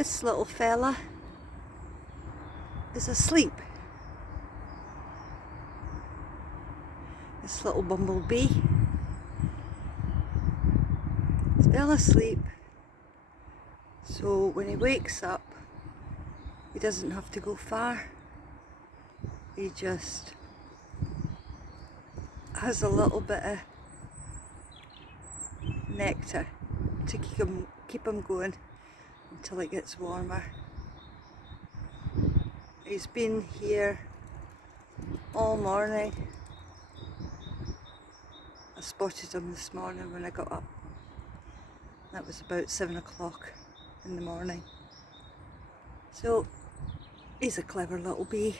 This little fella is asleep. This little bumblebee fell asleep, so when he wakes up he doesn't have to go far. He just has a little bit of nectar to keep him going until it gets warmer. He's been here all morning. I spotted him this morning when I got up. That was about 7 o'clock in the morning. So he's a clever little bee.